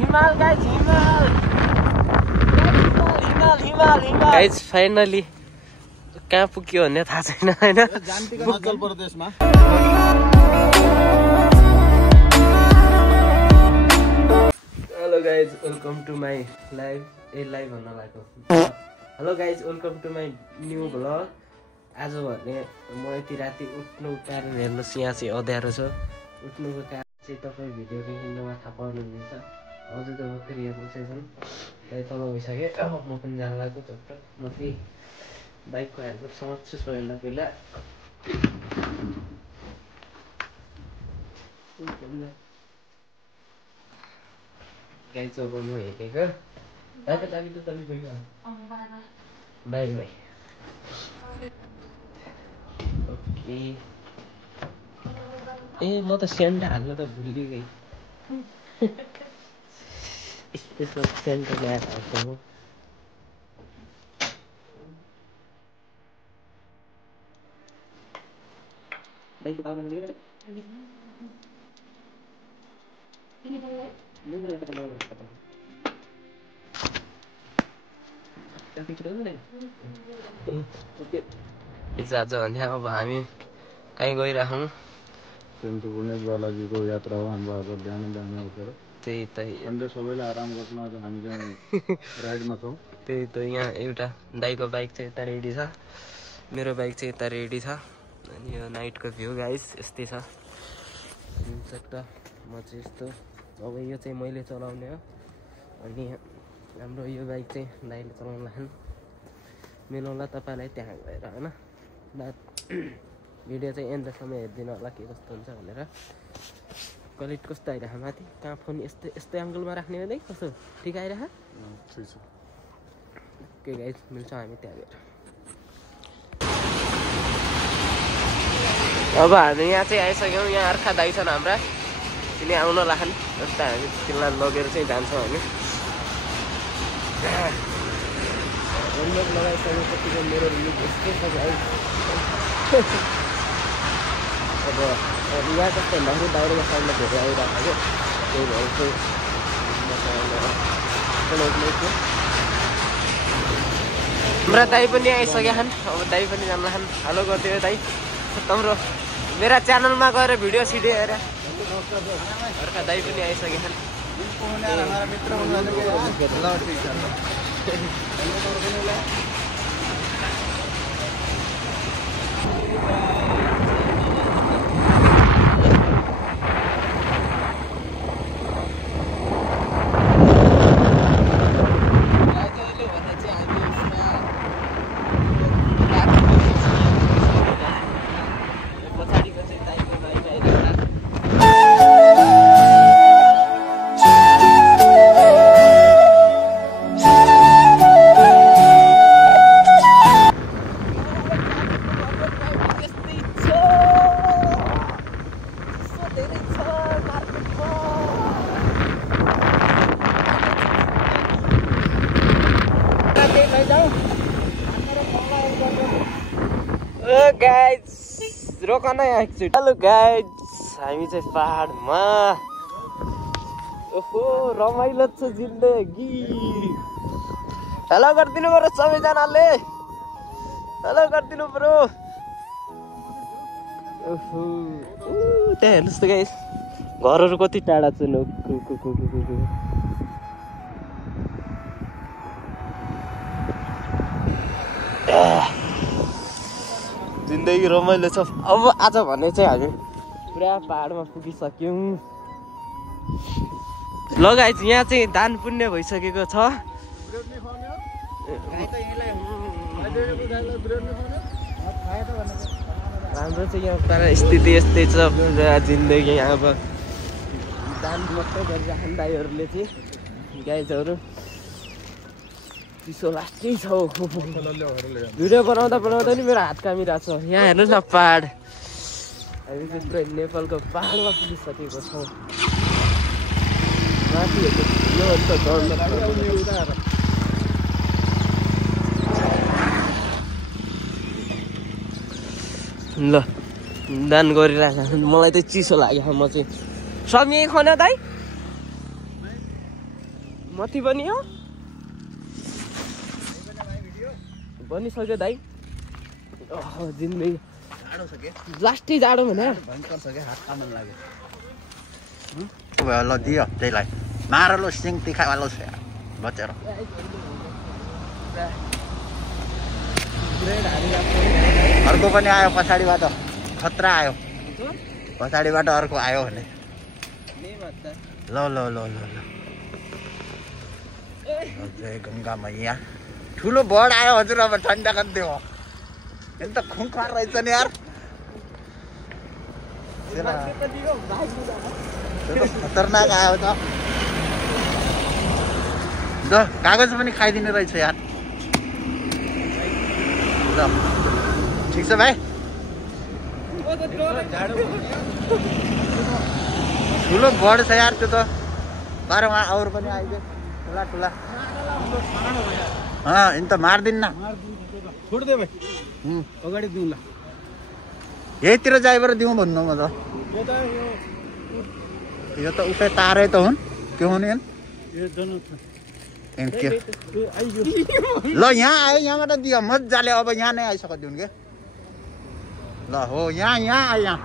हिमाल guys guys finally कहाँ पुग्यो भन्ने थाहा छैन हैन हिमाचल प्रदेशमा hello guys welcome to my live live भन्न लागेको hello guys welcome to my new vlog आज भने म यति राति उठ्नु कारण हेर्नुहोस् यहाँ चाहिँ अँध्यारो छ उठ्नुको कारण चाहिँ तपाईँ भिडियो हेर्नुमा थाहा पाउनुहुनेछ अझै त भर्खर हेर्नु सेसन त्यही तल भइसकेँ म पनि जान लाग्यो चट्ट म फेरि बाइकको हेल्मेट समात्छु सबैभन्दा पहिला गाइज अब म हेरेको बाइक चाबी त तपाईँ गइहाल्नु बाई बाई ओके ए म त सेन्ट हाल्न त भुलिगएँ स्पेसल सेन्ट ल्याएर हाल्छु म बाइक आउनु आज भने अब हामी कहीँ गइराखौँ बालाजीको यात्रा हो हाम्रो बिहान उठेर त्यही त सबैलाई आराम गर्न आज हामी चाहिँ राइडमा छौँ त्यही त यहाँ एउटा दाइको बाइक चाहिँ यता रेडी छ मेरो बाइक चाहिँ यता रेडी छ अनि यो नाइटको भ्यू गाइस यस्तै छ त म चाहिँ यस्तो अब यो चाहिँ मैले चलाउने हो अनि हाम्रो यो बाइक चाहिँ दाइले चलाउन मिलाउला तपाईँलाई त्यहाँ गएर होइन भिडियो चाहिँ एन्डसम्म हेरिदिनु होला के कस्तो हुन्छ भनेर क्वालिटी कस्तो आइरह माथि कहाँ फोन यस्तै एङ्गलमा राख्ने हो है कस्तो ठिक आइरह के गाइस मिल्छ हामी त्यहाँ गएर अब हामी यहाँ चाहिँ आइसक्यौँ यहाँ अर्का दाइ छन् हाम्रा तिनी आउन लाखन् जस्तै हामी तिनीलाई लगेर चाहिँ जान्छौँ हामी हेलमेट लगाइसकेपछि मेरो लुक यस्तै छ गाइस अब यहाँ कस्तो भन्दाखेरि बाहिरको साइडमा धेरै आइरहेको थियो त्यही भएर चाहिँ हाम्रा दाइ पनि आइसकेका छन् अब दाइ पनि जान्न खान् हेलो गरिदियो दाइ तम्रो मेरा च्यानलमा गएर भिडियो सिडियो हेर अर्का दाइ पनि आइसकेका छन् हेलो गाइज हामी चाहिँ पहाडमा ओहो रमाइलो छ जिन्दगी हेलो गरिदिनु पर्यो सबैजनाले हेलो गरिदिनु पर्यो ओहो त्यहाँ हेर्नुहोस् त गाइस घरहरू कति टाढा छन् जिन्दगी रमाइलो छ अब आज भने चाहिँ हामी पुरा पहाडमा पुगिसक्यौँ ल गाइस यहाँ चाहिँ दान पुण्य भइसकेको छ हाम्रो चाहिँ यहाँ परिस्थिति यस्तै छ पुरा जिन्दगी अब दान मात्रै गरिराख्नु दाइहरूले चाहिँ गाइजहरू चिसो लास्टै छ भिडियो बनाउँदा नि मेरो हात कामिरहेको छ यहाँ हेर्नुहोस् न पहाड हामी चाहिँ पुरै नेपालको पहाडमा पुगिसकेको छौँ माथि ल दान गरिरहेको छ मलाई त चिसो लाग्यो म चाहिँ समी खाना दाइ मती पनि हो बनिसक्यो दाइ जिन्दगी लास्टै जाडो भने भयङ्कर छ के हात कामन लाग्यो ल दियो त्यहीलाई मार लो सिङ तिखावालो छ बचेर अर्को पनि आयो पछाडिबाट खतरा आयो पछाडिबाट अर्को आयो भने ल ल ल ल ल जय गङ्गा मैया ठुलो बड आयो हजुर अब ठन्डा कति हो त खुङखार रहेछ नि यार खतरनाक आयो त ल कागज पनि खाइदिने रहेछ यार ल ठिक छ भाइ ठुलो बड छ यार त्यो त बाह्र उहाँ अरू पनि आइदियो ठुला ठुला इन त मार्दिन्न छोड्दे भाइ अगाडि दिउँ ल यहीतिर जाइबाट दिउँ भन्नु म त यो त उतै तारै त हुन् के हुने ल यहाँ आयो यहाँबाट दियो मजाले अब यहाँ नै आइसक्यो दिउँ के ल हो यहाँ आयो यहाँ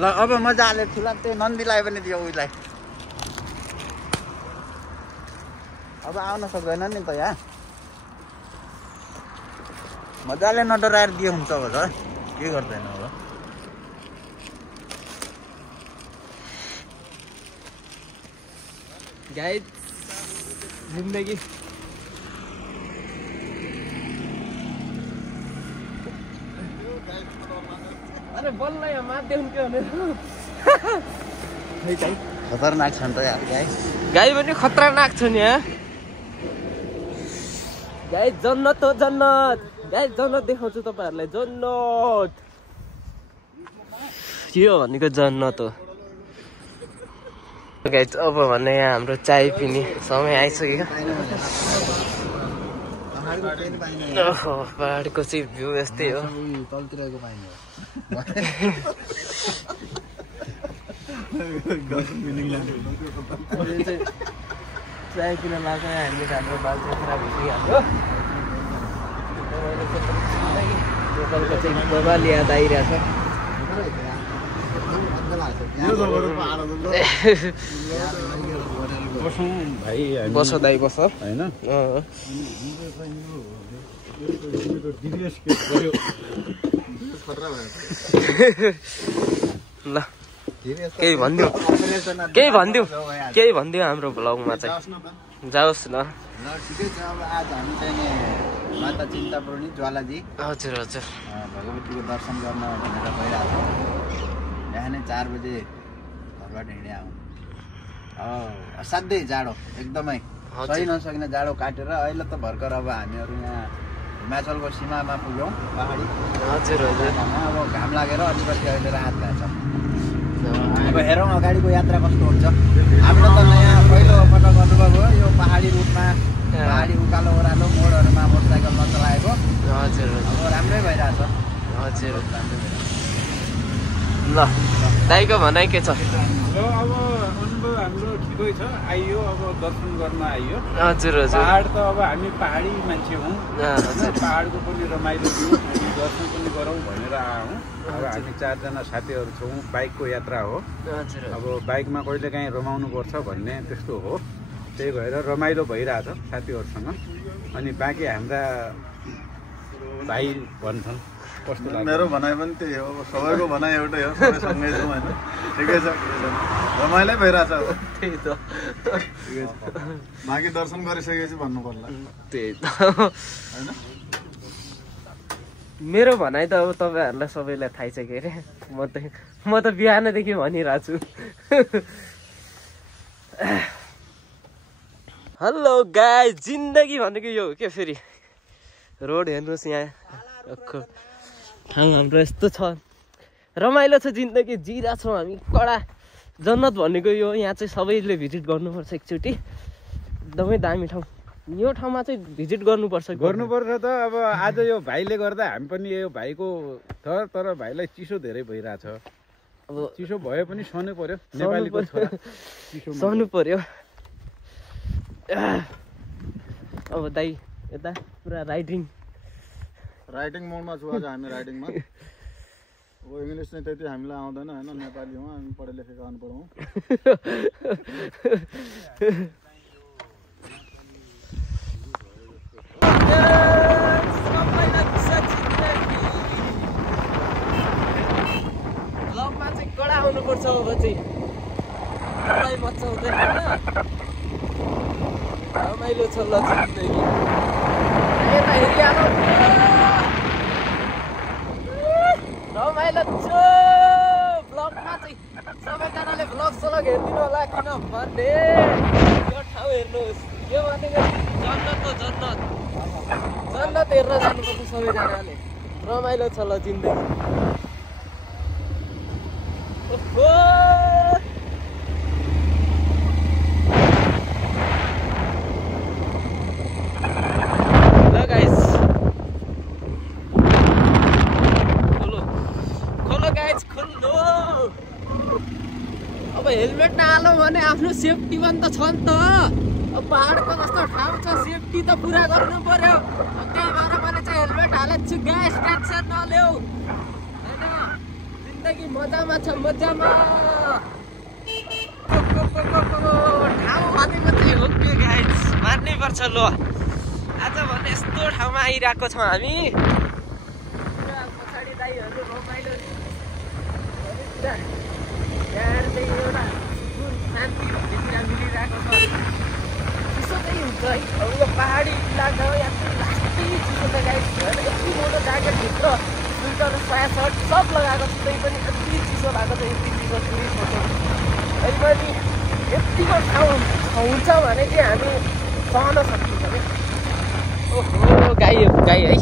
ल अब मजाले ठुला त्यही नन्दीलाई पनि दियो उसलाई अब आउन सक्दैन नि त यहाँ मजाले नडराएर दियो हुन्छ अब त के गर्दैन अब गाइस जिन्दगी अरे बल्ल यहाँ माध्यम के भने खतरनाक छ नि त यार गाई पनि खतरनाक छ नि यहाँ गाई जन्नत हो जन्नत गाई जन्नत देखाउँछु तपाईँहरूलाई जन्नत यो भनेको जन्नत हो गाइस अब भने यहाँ हाम्रो चाय पिने समय आइसक्यो पहाडको चाहिँ भ्यू यस्तै हो तलतिरको पाइने चाय पिन लाग्यो हामीले हाम्रो बालचन्द्र भेटिहाल्यो लोकलको चाहिँ बबाल याद आइरहेछ बस दाइ बस होइन ल केही भनिदियो हाम्रो भ्लगमा चाहिँ जाओस् न ठिकै छ अब आज हामी चाहिँ माता चिन्तापूर्णी ज्वालाजी हजुर हजुर भगवतीको दर्शन गर्न भनेर गइरहेको छौँ बिहानै 4 बजे घरबाट हिँडे आउँ असाध्यै जाडो एकदमै सही नसकिने जाडो काटेर अहिले त भर्खर अब हामीहरू यहाँ हिमाचलको सीमामा पुग्यौँ पहाडी हजुर हजुर अब घाम लागेर अलिकति अहिले राहत भएको छ अब हेरौँ अगाडिको यात्रा कस्तो हुन्छ हाम्रो त नयाँ पहिलो पटक अनुभव हो यो पहाडी रुटमा पहाडी उकालो ओह्रालो मोडहरूमा मोटरसाइकल नचलाएको हजुर अब राम्रै भइरहेछ हजुर ल दाइको भनाइ के छ अब अनुभव हाम्रो ठिकै छ आइयो अब दर्शन गर्न आइयो हजुर हजुर पहाड त अब हामी पहाडी मान्छे हौँ पहाडको पनि रमाइलो दिउँ हामी दर्शन पनि गरौँ भनेर आयौँ अब हामी 4 जना साथीहरू छौँ बाइकको यात्रा हो अब बाइकमा कहिले काहीँ रमाउनु पर्छ भन्ने त्यस्तो हो त्यही भएर रमाइलो भइरहेछ साथीहरूसँग अनि बाँकी हाम्रा भाइ भन्छन् कस्तो लाग्छ मेरो भनाइ पनि त्यही हो सबैको भनाइ एउटै हो सबै सँगै छौँ होइन ठिकै छ रमाइलो भइरहेछ अब त्यही त बाँकी दर्शन गरिसकेपछि भन्नु पर्ला त्यही त होइन मेरो भनाइ त अब तपाईँहरूलाई सबैलाई थाहै छ के अरे म त बिहानदेखि भनिरहेको छु हेलो गाइस जिन्दगी भनेको यो हो के फेरि रोड हेर्नुहोस् यहाँ ठाउँ हाम्रो यस्तो छ रमाइलो छ जिन्दगी जिरा छौँ हामी कडा जन्नत भनेको यो यहाँ चाहिँ सबैले भिजिट गर्नुपर्छ एकचोटि एकदमै दामी ठाउँ यो ठाउँमा चाहिँ भिजिट गर्नुपर्छ त अब आज यो भाइले गर्दा हामी पनि यो भाइको तर भाइलाई चिसो धेरै भइरहेछ अब चिसो भए पनि सहनु पर्यो नेपालीको छोरा चिसो सहनु पर्यो अब दाइ यता पुरा राइडिङ मोडमा छु आज हामी राइडिङमा अब इङ्ग्लिस चाहिँ त्यति हामीलाई आउँदैन हैन नेपालीमा हामी पढे लेखेको अनपढ हौँ ब्लगमा चाहिँ कडा आउनुपर्छ अब चाहिँ मलाई मचाउँदैन रमाइलो छ ल जिन्दगी यता हेरिहाल रमाइलो छ ब्लगमा चाहिँ सबैजनाले ब्लग सलग हेरिदिनु होला किनभने यो ठाउँ हेर्नुहोस् यो भनेको जन्नत हो जन्नत हेरेर जानुपर्छ सबैजनाले रमाइलो छ ल जिन्दगी ओहो ल गाइस खोलो गाइस खोल्नु अब हेलमेट नहालौँ भने आफ्नो सेफ्टी पनि त छ नि त अब पहाडको कस्तो ठाउँ छ सेफ्टी त पुरा गर्नु पर्यो त्यही भएर मैले चाहिँ हेलमेट हालेको छु गाइस टेन्सन नलेऊ हैन जिन्दगी मजामा छ मजामा ठाउँ भनेको चाहिँ हो के गाइस मान्नै पर्छ ल आज भने यस्तो ठाउँमा आइरहेको छौँ हामी पछाडि दाइहरू रमाइलो यहाँ चाहिँ एउटा शान्ति भन्नेतिर मिलिरहेको छ चिसो चाहिँ हुन्छ है अब यो पहाडी इलाका हो यहाँ चाहिँ लास्टै चिसो छ गाइस होइन यति मोटो ज्याकेटभित्र स्वेटर सर्ट सब लगाएको छु त्यही पनि यति चिसो भएको छ यति चिसो टुरिस्टहरू अहिले पनि यतिको ठाउँ हुन्छ भने चाहिँ हामी सहन सक्छौँ है ओहो गाई है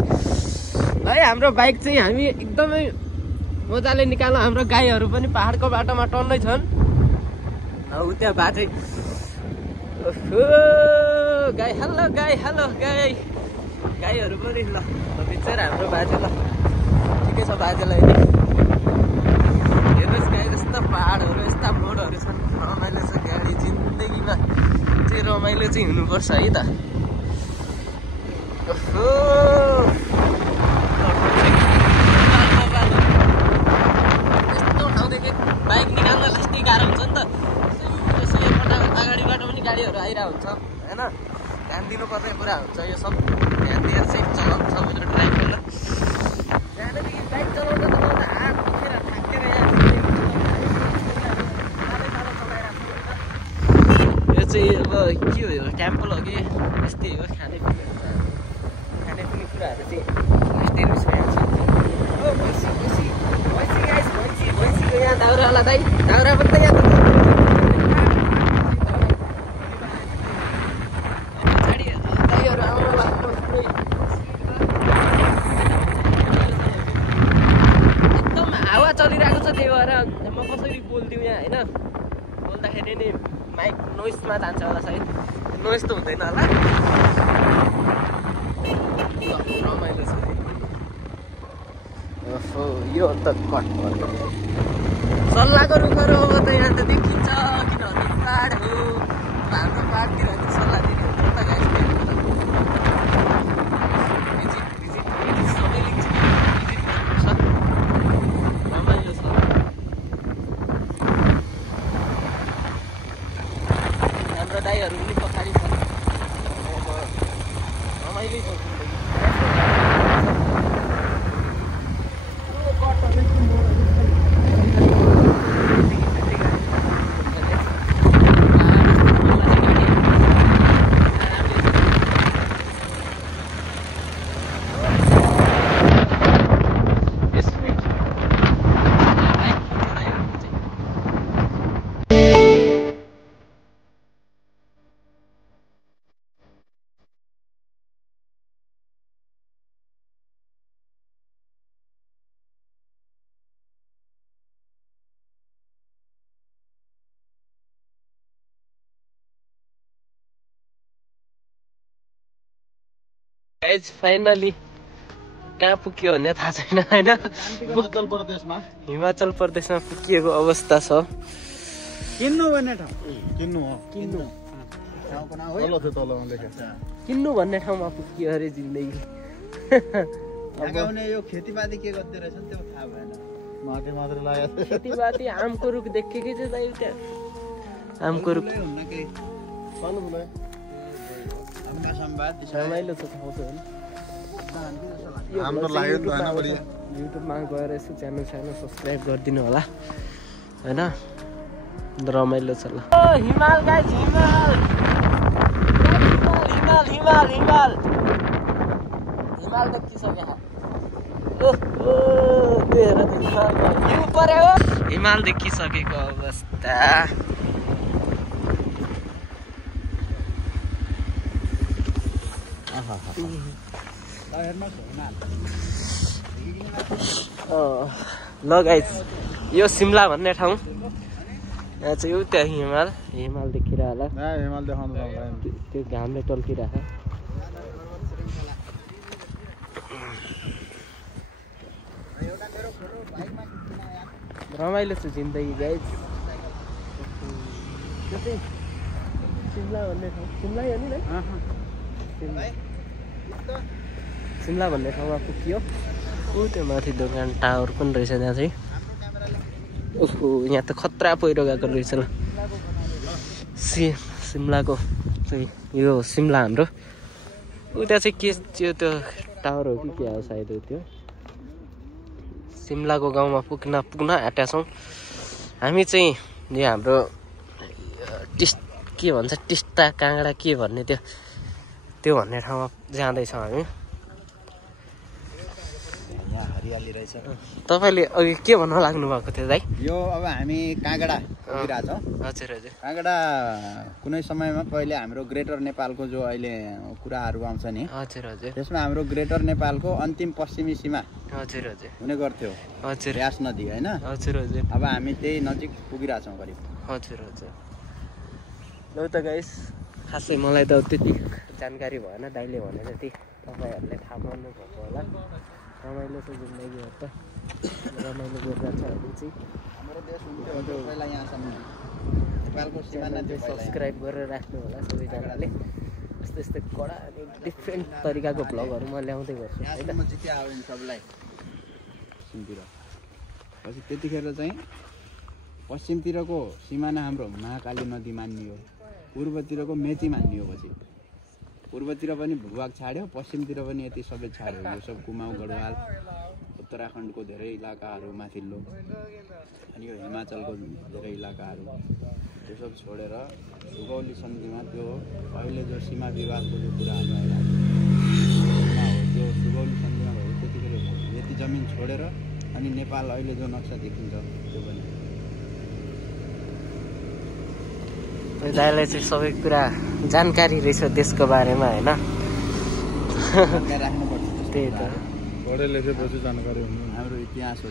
है हाम्रो बाइक चाहिँ हामी एकदमै मजाले निकाल्नु हाम्रो गाईहरू पनि पहाडको बाटोमा टन्नै छन् ऊ त्यहाँ बाटै ओहो गाई हेलो गाईहरू पनि ल बिचरा हाम्रो बाजे ल ठिकै छ बाजेलाई नि हेर्नुहोस् गाई यस्ता पहाडहरू यस्ता मोडहरू छन् रमाइलो छ गाडी जिन्दगीमा चाहिँ रमाइलो चाहिँ हुनुपर्छ है त ओहो यस्तो ठाउँदेखि बाइक निकाल्न लास्टै गाह्रो हुन्छ नि त यसो एकपल्ट अगाडिबाट पनि गाडीहरू आइरहेको हुन्छ होइन ध्यान दिनुपर्ने कुरा हुन्छ यो सब ध्यान दिएर सेफ चलाउनु छ भनेर ड्राइभ गर्न त्यहाँदेखि बाइक चलाउँदा हात दुखेर थाकेर यो चाहिँ अब के हो यो टेम्पल हो कि यस्तै हो खानेपिउने कुराहरू चाहिँ लास्टैमा छ भैँसीको यहाँ दाउरा होला दाइ दाउरा पनि त यहाँ पछाडि दाइहरू आउनु लाग्नु एकदम हावा चलिरहेको छ त्यही भएर म कसरी बोलिदिउँ यहाँ होइन बोल्दाखेरि नि माइक नोइसमा जान्छ होला सायद नोइस त हुँदैन होला रमाइलो छ ओहो यो त कट पर्यो सल्लाहको रुखहरू अब त यहाँ त देखिन्छ किनभने पाहाड हो हाम्रो पाहाडतिर त सल्लाह दिने हुन्छ त गाइस भिजिट सबै लिन्छ भिजिट गर्नुपर्छ रमाइलो छ हाम्रो दाइहरू पनि पछाडि छ रमाइलो छ गाइज फाइनली कहाँ पुग्यो भन्ने थाहा छैन होइन हिमाचल प्रदेशमा हिमाचल प्रदेशमा पुगिएको अवस्था छ किन्नु भन्ने ठाउँ किन्नु हो ठाउँको नाम तल थियो तलमा लेखेको किन्नु भन्ने ठाउँमा पुग्यो अरे जिन्दगी लगाउने यो खेतीपाती के गर्दै रहेछ त्यो थाहा भएन माथि मात्र लागेको थियो खेतीपाती आमको रुख देखेकै छ दाइ त्यहाँ आमको रुख हुन्न केही सानो बुलाए अम्बा सम्वाद रमाइलो छ ठाउँ चाहिँ हाम्रो लाग्यो नि त होइन बढी युट्युबमा गएर यसो च्यानल सब्सक्राइब गरिदिनु होला होइन रमाइलो छ ल हिमाल गाइज हिमाल हिमाल हिमाल हिमाल हिमाल देखिसक्यो हिमाल देखिसकेको अवस्था ल गाइज यो सिमला भन्ने ठाउँ यहाँ चाहिँ एउटा हिमाल हिमाल देखिरह होला हिमाल देखाउनु त्यो घामले टल्किरहेको रमाइलो छ जिन्दगी गाइज त्यो चाहिँ सिमला भन्ने ठाउँ सिमला हो नि सिमला भन्ने ठाउँमा पुग्यो ऊ त्यो माथि दोकान टावर पनि रहेछ त्यहाँ चाहिँ ओहो यहाँ त खतरा पहिरो गएको रहेछ ल सिमलाको चाहिँ यो सिमला हाम्रो उता चाहिँ के त्यो टावर हो कि के हो सायद त्यो सिमलाको गाउँमा पुग्न आँटेका छौँ हामी चाहिँ यो हाम्रो के भन्छ टिस्टा काँगडा के भन्ने त्यो भन्ने ठाउँमा जाँदैछौँ हामी हरियाली रहेछ तपाईँले अघि के भन्न लाग्नु भएको थियो दाइ यो अब हामी काँगडा पुगिरहेछौँ हजुर हजुर काँगडा कुनै समयमा पहिले हाम्रो ग्रेटर नेपालको जो अहिले कुराहरू आउँछ नि हजुर हजुर त्यसमा हाम्रो ग्रेटर नेपालको अन्तिम पश्चिमी सीमा हजुर हजुर हुने गर्थ्यो हजुर व्यास नदी होइन हजुर हजुर अब हामी त्यही नजिक पुगिरहेछौँ करिब हजुर हजुर ल त गाइस खासै मलाई त त्यति जानकारी भएन दाइले भने जति तपाईँहरूले थाहा पाउनु भएको होला रमाइलो छ जिन्दगीहरू त रमाइलो गरिरहेको छ हामी चाहिँ हाम्रो देश हुन्थ्यो पहिला यहाँसम्म नेपालको सिमाना च्यानल चाहिँ सब्सक्राइब गरेर राख्नु होला सबैजनाले यस्तो यस्तो कडा अनि डिफ्रेन्ट तरिकाको भ्लगहरू म ल्याउँदै गर्छु होइन जित्या हो सबलाई पश्चिमतिर पछि त्यतिखेर चाहिँ पश्चिमतिरको सिमाना हाम्रो महाकाली नदी मानियो पूर्वतिरको मेची मानियो पछि पूर्वतिर पनि भूभाग छाड्यो पश्चिमतिर पनि यति सबै छाड्यो यो सब कुमाऊँ गढवाल उत्तराखण्डको धेरै इलाकाहरू माथिल्लो अनि यो हिमाचलको धेरै इलाकाहरू त्यो सब छोडेर सुगौली सन्धिमा त्यो अहिले जो सीमा विवादको जो कुराहरू आइरहेको त्यो सुगौली सन्धिमा भयो त्यतिखेर यति जमिन छोडेर अनि नेपाल अहिले जो नक्सा देखिन्छ त्यो पनि दाइलाई चाहिँ सबै कुरा जानकारी रहेछ देशको बारेमा होइन राख्नुपर्छ त्यही त पढे लेखेपछि जानकारी हुनु हाम्रो इतिहास हो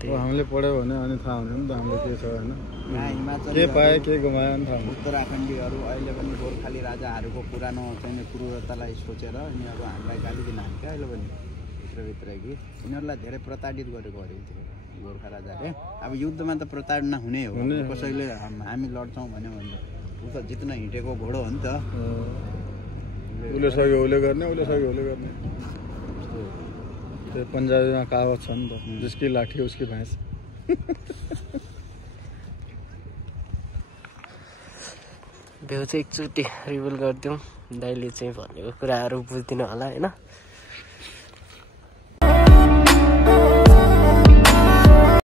त्यो हामीले पढ्यो भने अनि थाहा हुन्छ नि त हामीले के छ होइन यहाँ हिमाचल के पाए के गुमायो नि थाहा हुन्छ उत्तराखण्डीहरू अहिले पनि गोर्खाली राजाहरूको पुरानो चाहिँ क्रूरतालाई सोचेर यिनीहरू हामीलाई गाली दिन हाल्थ्यो अहिले पनि भित्रभित्र कि यिनीहरूलाई धेरै प्रताडित गरेको अरे थियो गोर्खा राजाले अब युद्धमा त प्रताडना हुने हो कसैले हामी लड्छौँ भन्यो भने ऊ त जित्न हिँडेको घोडो हो नि त उसले सक्यो उसले गर्ने उसले सक्यो उसले गर्ने त्यो पन्जाबीमा कहावत छ नि त जिसकी लाठी उसकी भैँस भ्यू चाहिँ एकचोटि रिभिल गरिदिउँ दाइले चाहिँ भनेको कुराहरू बुझिदिनु होला होइन